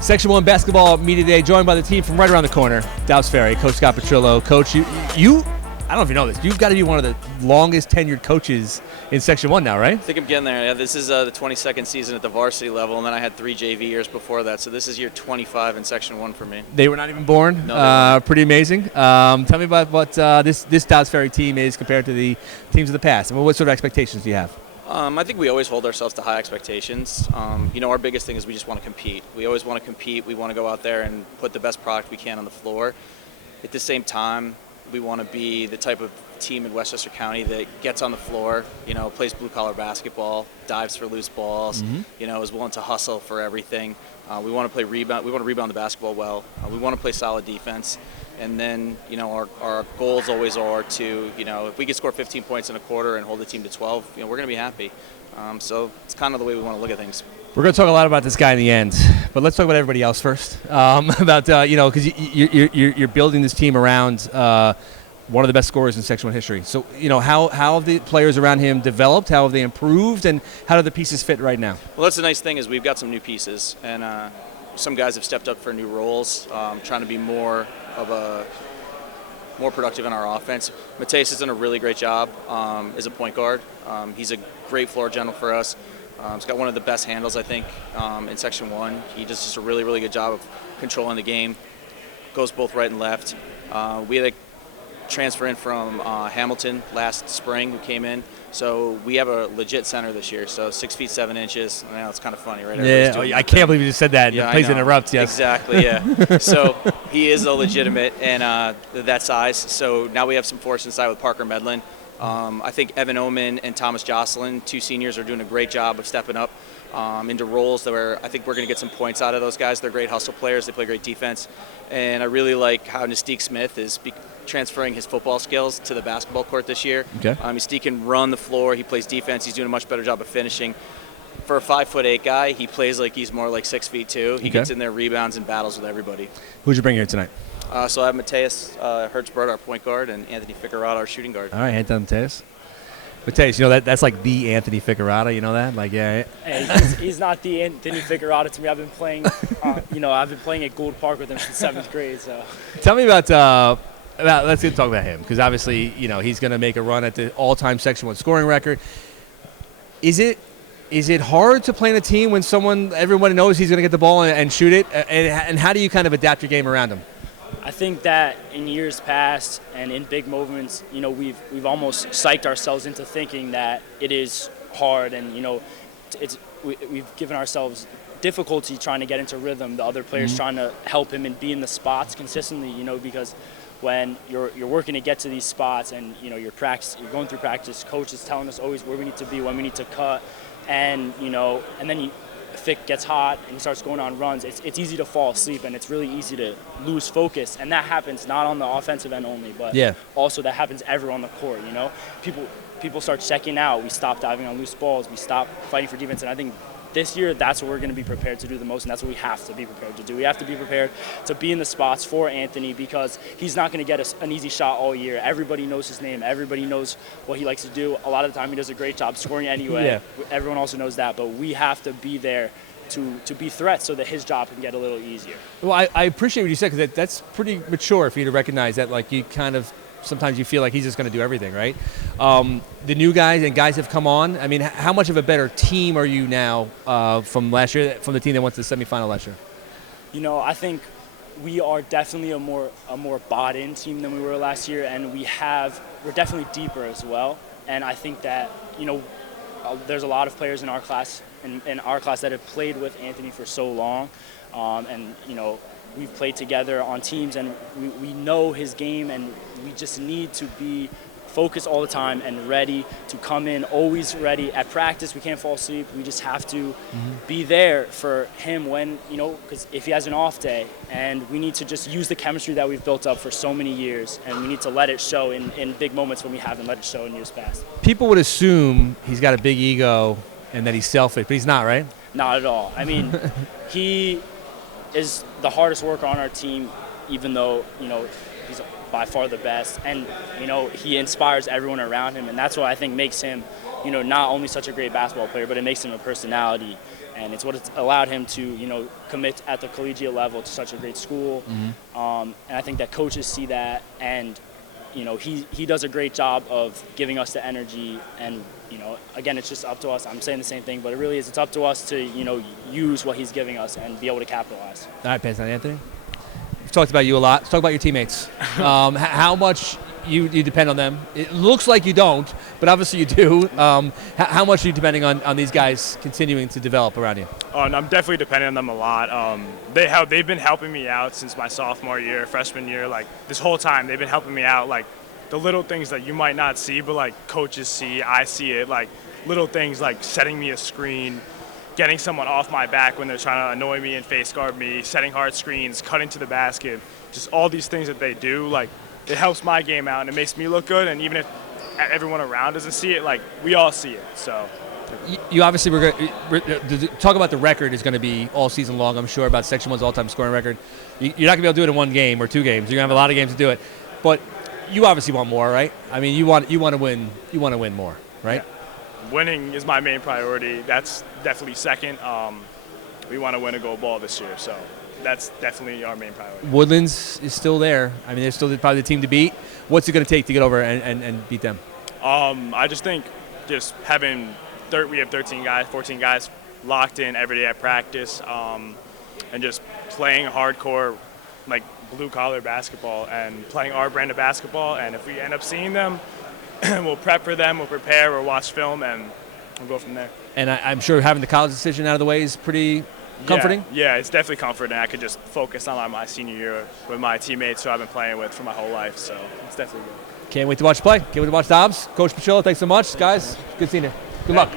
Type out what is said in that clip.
Section 1 basketball media day, joined by the team from right around the corner, Dobbs Ferry, Coach Scott Petrillo. Coach, you I don't know if you know this, you've got to be one of the longest tenured coaches in Section 1 now, right? I think I'm getting there. Yeah, this is the 22nd season at the varsity level, and then I had 3 JV years before that, so this is year 25 in Section 1 for me. They were not even born? No, pretty amazing. Tell me about what this Dobbs Ferry team is compared to the teams of the past. I mean, what sort of expectations do you have? I think we always hold ourselves to high expectations. Our biggest thing is we just want to compete. We always want to compete. We want to go out there and put the best product we can on the floor. At the same time, we want to be the type of team in Westchester County that gets on the floor, plays blue-collar basketball, dives for loose balls, is willing to hustle for everything. We want to play rebound. We want to rebound the basketball well. We want to play solid defense. And then, our goals always are to, if we can score 15 points in a quarter and hold the team to 12, we're going to be happy. So it's kind of the way we want to look at things. We're going to talk a lot about this guy in the end, but let's talk about everybody else first. Because you're building this team around one of the best scorers in Section 1 history. So, how have the players around him developed? How have they improved? And how do the pieces fit right now? Well, that's the nice thing is we've got some new pieces, and some guys have stepped up for new roles, trying to be more productive in our offense. Mateus has done a really great job as a point guard. He's a great floor general for us. He's got one of the best handles, I think, in Section 1. He does just a really, really good job of controlling the game. Goes both right and left. We had a transfer in from Hamilton last spring who came in. So we have a legit center this year. So 6 feet 7 inches. I know it's kind of funny, right? Yeah, I can't believe you just said that. Yeah, Please interrupt. Yes. Exactly. Yeah. So he is a legitimate and that size. So now we have some force inside with Parker Medlin. I think Evan Oman and Thomas Jocelyn, 2 seniors, are doing a great job of stepping up into roles where I think we're going to get some points out of those guys. They're great hustle players. They play great defense. And I really like how Mystique Smith is transferring his football skills to the basketball court this year. Okay. Mystique can run the floor. He plays defense. He's doing a much better job of finishing. For a 5'8" guy, he plays like he's more like 6 feet 2. He gets in there, rebounds, and battles with everybody. Who'd you bring here tonight? So I have Mateus Hertzberg, our point guard, and Anthony Figueroa, our shooting guard. All right, hand down Mateus. Mateus, that's like the Anthony Figueroa, you know that? Like, yeah. Hey, he's not the Anthony Figueroa to me. I've been playing, I've been playing at Gould Park with him since 7th grade. So. Tell me about let's talk about him, because obviously, he's going to make a run at the all-time Section 1 scoring record. Is it hard to play in a team when everyone knows he's going to get the ball and shoot it? And how do you kind of adapt your game around him? I think that in years past and in big moments, we've almost psyched ourselves into thinking that it is hard, and we've given ourselves difficulty trying to get into rhythm. The other players trying to help him and be in the spots consistently, because when you're working to get to these spots and you're going through practice, coach is telling us always where we need to be, when we need to cut, and and then if it gets hot and he starts going on runs, it's easy to fall asleep, and it's really easy to lose focus. And that happens not on the offensive end only, but also that happens everywhere on the court. People start checking out. We stop diving on loose balls. We stop fighting for defense. And I think this year, that's what we're going to be prepared to do the most, and that's what we have to be prepared to do. We have to be prepared to be in the spots for Anthony, because he's not going to get us an easy shot all year. Everybody knows his name. Everybody knows what he likes to do. A lot of the time, he does a great job scoring anyway. Yeah. Everyone also knows that, but we have to be there to be threats so that his job can get a little easier. Well, I appreciate what you said, because that's pretty mature for you to recognize that, like, you kind of sometimes you feel like he's just going to do everything, right? The new guys and guys have come on. I mean, how much of a better team are you now from last year, from the team that went to the semifinal last year? I think we are definitely a more bought-in team than we were last year, and we're definitely deeper as well. And I think that there's a lot of players in our class that have played with Anthony for so long, and we've played together on teams, and we know his game, and we just need to be focused all the time and ready to come in, always ready. At practice, we can't fall asleep. We just have to be there for him when, because if he has an off day, and we need to just use the chemistry that we've built up for so many years, and we need to let it show in big moments when we haven't let it show in years past. People would assume he's got a big ego and that he's selfish, but he's not, right? Not at all. I mean, is the hardest worker on our team, even though, he's by far the best. And, he inspires everyone around him. And that's what I think makes him, not only such a great basketball player, but it makes him a personality. And it's what it's allowed him to, commit at the collegiate level to such a great school. And I think that coaches see that, and he does a great job of giving us the energy. And again, it's just up to us. I'm saying the same thing, but it really is. It's up to us to use what he's giving us and be able to capitalize. All right, Payson, Anthony. We've talked about you a lot. Let's talk about your teammates. How much you depend on them? It looks like you don't, but obviously you do. How much are you depending on these guys continuing to develop around you? I'm definitely depending on them a lot. They've been helping me out since my sophomore year, freshman year. Like this whole time, they've been helping me out. Like the little things that you might not see, but like coaches see, I see it. Like little things like setting me a screen, getting someone off my back when they're trying to annoy me and face guard me, setting hard screens, cutting to the basket. Just all these things that they do, like it helps my game out and it makes me look good. And even if everyone around doesn't see it, like we all see it. So. You obviously were to talk about the record is going to be all season long, I'm sure, about Section 1's all-time scoring record. You're not going to be able to do it in one game or two games. You're going to have a lot of games to do it. But you obviously want more, right? I mean, you want to win. You want to win more, right? Yeah. Winning is my main priority. That's definitely second. We want to win a gold ball this year, so that's definitely our main priority. Woodlands is still there. I mean, they're still probably the team to beat. What's it going to take to get over and beat them? I just think just having we have 13 guys, 14 guys locked in every day at practice, and just playing hardcore, like blue-collar basketball and playing our brand of basketball. And if we end up seeing them, we'll prep for them, we'll prepare, we'll watch film, and we'll go from there. And I'm sure having the college decision out of the way is pretty comforting? Yeah, it's definitely comforting. I could just focus on my senior year with my teammates who I've been playing with for my whole life, so it's definitely good. Can't wait to watch you play. Can't wait to watch Dobbs. Coach Petrillo, thanks so much. Guys, good seeing you. Good luck.